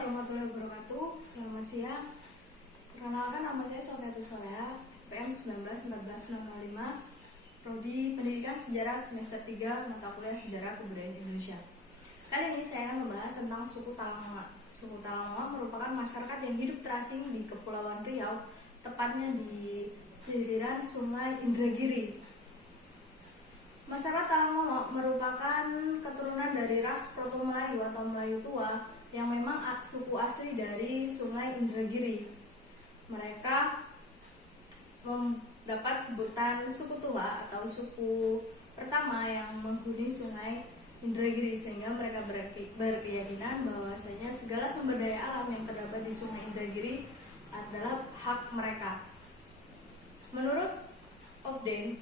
warahmatullahi wabarakatuh. Selamat siang. Perkenalkan, nama saya Sofiatus Solea, PM 1914-605, Prodi Pendidikan Sejarah semester 3, mata kuliah Sejarah Kebudayaan Indonesia. Kali ini saya akan membahas tentang suku Talangoa. Suku Talangoa merupakan masyarakat yang hidup terasing di Kepulauan Riau, tepatnya di sisiran Sungai Indragiri. Masyarakat Talangoa merupakan keturunan dari ras Proto Melayu atau Melayu tua yang memang suku asli dari Sungai Indragiri. Mereka mendapat sebutan suku tua atau suku pertama yang menghuni Sungai Indragiri, sehingga mereka berkeyakinan bahwasanya segala sumber daya alam yang terdapat di Sungai Indragiri adalah hak mereka. Menurut Obden,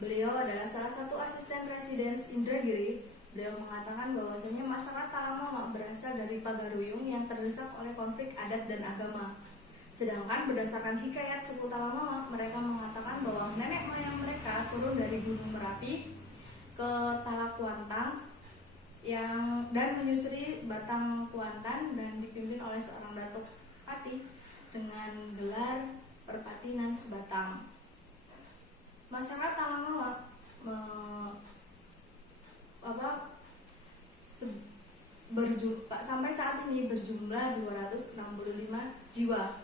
beliau adalah salah satu asisten presiden Indragiri. Beliau mengatakan bahwasanya masyarakat Talangoa berasal dari Pagaruyung yang terdesak oleh konflik adat dan agama. Sedangkan berdasarkan hikayat suku Talangoa, mereka mengatakan bahwa nenek moyang mereka turun dari Gunung Merapi ke Talakuantang dan menyusuri Batang Kuantan dan dipimpin oleh seorang datuk pati dengan gelar Perpatinan Sebatang. Masyarakat Talangoa sampai saat ini berjumlah 265 jiwa,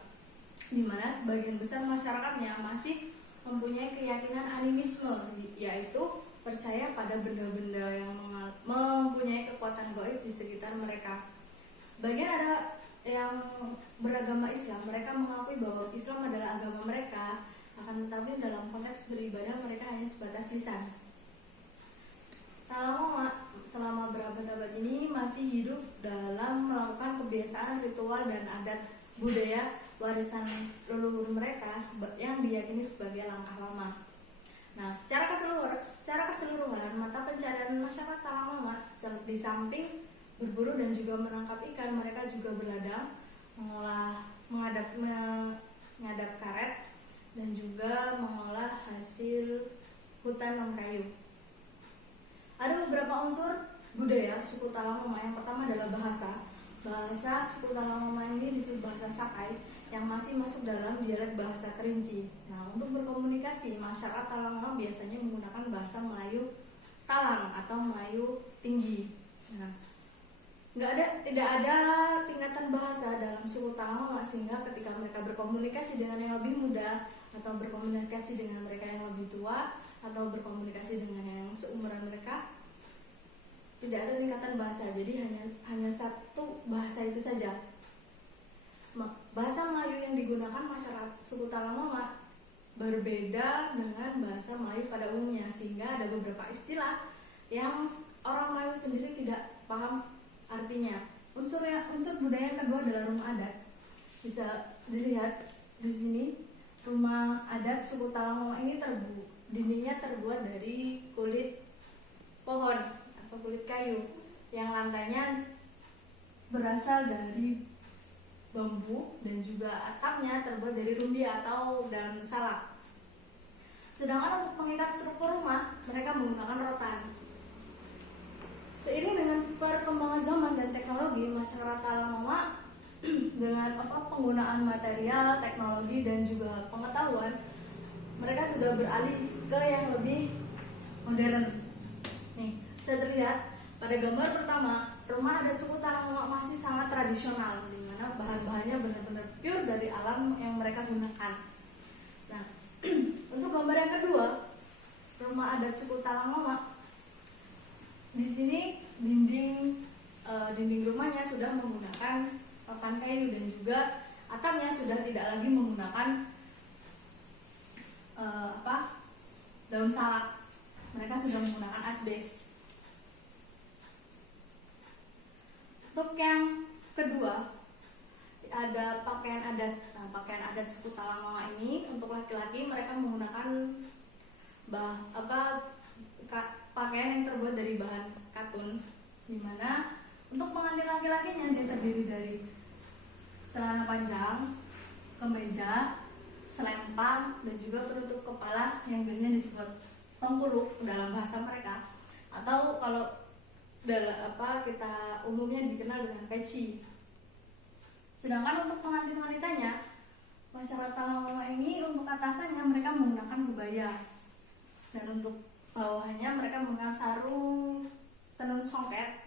di mana sebagian besar masyarakatnya masih mempunyai keyakinan animisme, yaitu percaya pada benda-benda yang mempunyai kekuatan gaib di sekitar mereka. Sebagian ada yang beragama Islam, mereka mengakui bahwa Islam adalah agama mereka, akan tetapi dalam konteks beribadah mereka hanya sebatas lisan. Talangoa selama berabad-abad ini masih hidup dalam melakukan kebiasaan, ritual, dan adat budaya warisan leluhur mereka yang diyakini sebagai langkah lama. Nah, secara keseluruhan mata pencarian masyarakat Talangoa di samping berburu dan juga menangkap ikan, mereka juga berladang, mengadap karet, dan juga mengolah hasil hutan non kayu. Ada beberapa unsur budaya suku Talangoa. Yang pertama adalah bahasa. Bahasa suku Talangoa ini disebut bahasa Sakai yang masih masuk dalam dialek bahasa Kerinci. Nah, untuk berkomunikasi, masyarakat Talangoa biasanya menggunakan bahasa Melayu Talang atau Melayu Tinggi. Nah, tidak ada tingkatan bahasa dalam suku Talangoa, sehingga ketika mereka berkomunikasi dengan yang lebih muda atau berkomunikasi dengan mereka yang lebih tua atau berkomunikasi dengan yang seumuran mereka, tidak ada tingkatan bahasa, jadi hanya satu bahasa itu saja. Bahasa Melayu yang digunakan masyarakat suku Talangoa berbeda dengan bahasa Melayu pada umumnya, sehingga ada beberapa istilah yang orang Melayu sendiri tidak paham artinya. Unsur budaya yang kedua adalah rumah adat. Bisa dilihat di sini, rumah adat suku Talangoa ini dindingnya terbuat dari kulit pohon atau kulit kayu, yang lantainya berasal dari bambu dan juga atapnya terbuat dari rumbia atau daun salak. Sedangkan untuk mengikat struktur rumah, mereka menggunakan rotan. Seiring dengan perkembangan zaman dan teknologi, masyarakat Talangoa dengan penggunaan material, teknologi, dan juga pengetahuan, mereka sudah beralih ke yang lebih modern. Nih, bisa terlihat pada gambar pertama, rumah adat suku Talangoa masih sangat tradisional, di mana bahan-bahannya benar-benar pure dari alam yang mereka gunakan. Nah, untuk gambar yang kedua, rumah adat suku Talangoa, di sini dinding rumahnya sudah menggunakan rotan kayu dan juga atapnya sudah tidak lagi menggunakan daun salak. Mereka sudah menggunakan asbes. Untuk yang kedua ada pakaian adat. Nah, pakaian adat suku Talangoa ini untuk laki-laki mereka menggunakan pakaian yang terbuat dari bahan katun, dimana untuk pengantin laki-lakinya dia terdiri dari celana panjang, kemeja, selempang, dan juga penutup kepala yang biasanya disebut tengkuluk dalam bahasa mereka, atau kalau kita umumnya dikenal dengan peci. Sedangkan untuk pengantin wanitanya, masyarakat Talangowa ini untuk atasannya mereka menggunakan kebaya, dan untuk bawahannya mereka menggunakan sarung tenun songket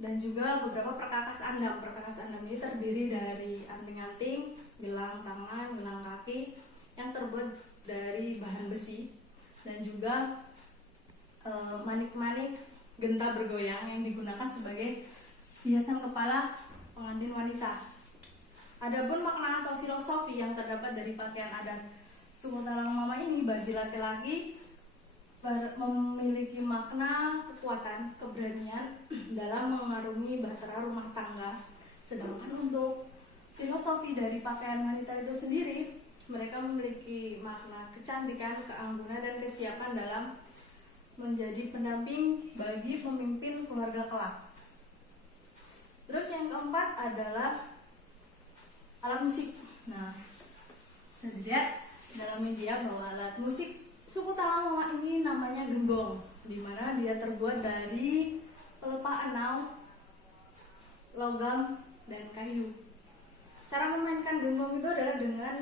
dan juga beberapa perkakas andam. Perkakas andam ini terdiri dari anting-anting, gelang tangan, gelang kaki yang terbuat dari bahan besi, dan juga manik-manik genta bergoyang yang digunakan sebagai hiasan kepala pengantin wanita. Adapun makna atau filosofi yang terdapat dari pakaian adat suku Talangowa ini bagi laki-laki memiliki makna kekuatan, keberanian dalam mengarungi bahtera rumah tangga. Sedangkan untuk filosofi dari pakaian wanita itu sendiri, mereka memiliki makna kecantikan, keanggunan, dan kesiapan dalam menjadi pendamping bagi pemimpin keluarga kelak. Terus yang keempat adalah alat musik. Nah, bisa dilihat dalam media bahwa alat musik suku Talangowa ini namanya genggong, di mana dia terbuat dari pelepah enau, logam, dan kayu. Cara memainkan genggong itu adalah dengan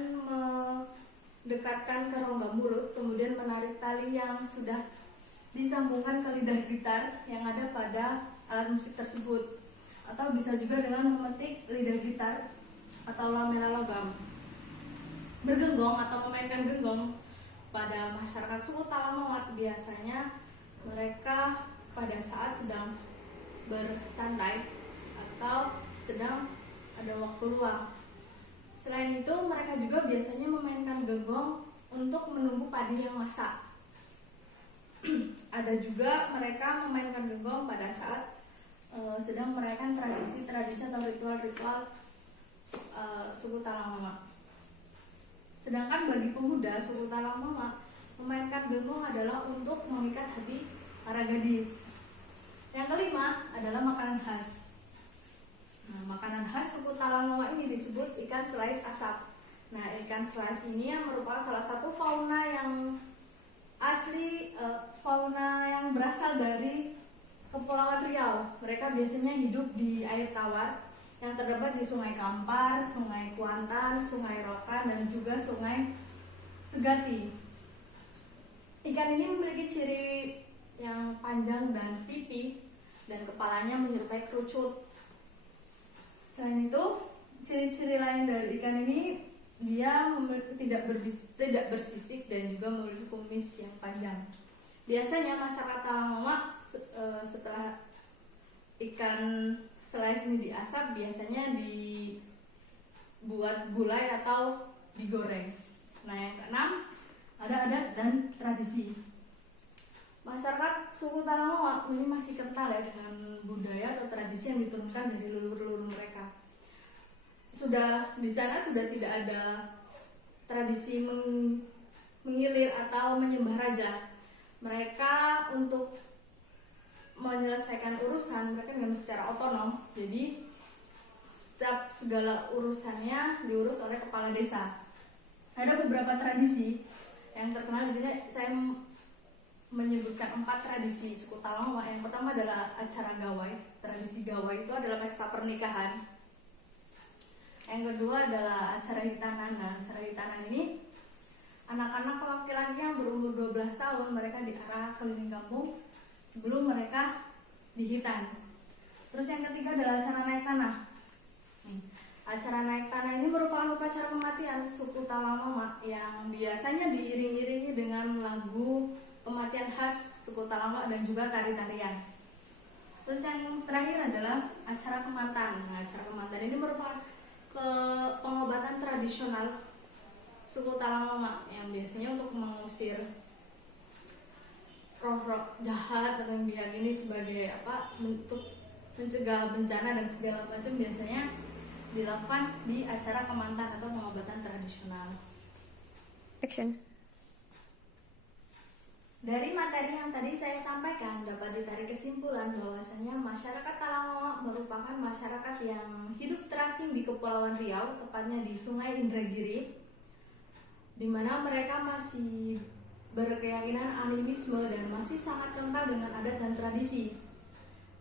mendekatkan ke rongga mulut, kemudian menarik tali yang sudah disambungkan ke lidah gitar yang ada pada alat musik tersebut, atau bisa juga dengan memetik lidah gitar atau lamela logam. Bergenggong atau memainkan genggong pada masyarakat suku Talangowa biasanya mereka pada saat sedang bersantai atau sedang ada waktu luang. Selain itu, mereka juga biasanya memainkan genggong untuk menunggu padi yang masak. Ada juga mereka memainkan genggong pada saat sedang merayakan tradisi-tradisi atau ritual-ritual suku Talangowa. Sedangkan bagi pemuda suku Talangowa, memainkan genggong adalah untuk mengikat hati para gadis. Yang kelima adalah makanan khas. Nah, makanan khas suku Talangowa ini disebut ikan selais asap. Nah, ikan selais ini yang merupakan salah satu fauna yang asli, fauna yang berasal dari Kepulauan Riau. Mereka biasanya hidup di air tawar yang terdapat di Sungai Kampar, Sungai Kuantan, Sungai Rokan, dan juga Sungai Segati. Ikan ini memiliki ciri yang panjang dan pipih, dan kepalanya menyerupai kerucut. Selain itu, ciri-ciri lain dari ikan ini, dia tidak bersisik dan juga memiliki kumis yang panjang. Biasanya masyarakat Talangowa setelah ikan selais ini diasap, biasanya dibuat gulai atau digoreng. Nah, yang keenam ada adat dan tradisi. Masyarakat suku Talangowa ini masih kental ya dengan budaya atau tradisi yang diturunkan dari leluhur-leluhur mereka. Di sana sudah tidak ada tradisi mengilir atau menyembah raja. Mereka untuk menyelesaikan urusan mereka dengan secara otonom. Jadi setiap segala urusannya diurus oleh kepala desa. Ada beberapa tradisi yang terkenal di sini. Saya menyebutkan 4 tradisi suku Talangowa. Yang pertama adalah acara gawai. Tradisi gawai itu adalah pesta pernikahan. Yang kedua adalah acara hitanan. Nah, acara hitanan ini anak-anak laki-laki yang berumur 12 tahun mereka diarah keliling kampung sebelum mereka dihitan. Terus yang ketiga adalah acara naik tanah. Acara naik tanah ini merupakan upacara kematian suku Talangowa yang biasanya diiring-iringi dengan lagu kematian khas suku Talangowa dan juga tari-tarian. Terus yang terakhir adalah acara kemantan. Nah, acara kemantan ini merupakan pengobatan tradisional suku Talangowa yang biasanya untuk mengusir roh-roh jahat atau yang diyakini sebagai untuk mencegah bencana dan segala macam, biasanya dilakukan di acara kemantan atau pengobatan tradisional. Action. Dari materi yang tadi saya sampaikan dapat ditarik kesimpulan bahwasanya masyarakat Talangowa merupakan masyarakat yang hidup terasing di Kepulauan Riau, tepatnya di Sungai Indragiri, di mana mereka masih berkeyakinan animisme dan masih sangat kental dengan adat dan tradisi.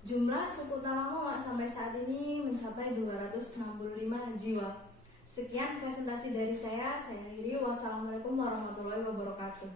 Jumlah suku Talamoa sampai saat ini mencapai 265 jiwa. Sekian presentasi dari saya akhiri. Wassalamualaikum warahmatullahi wabarakatuh.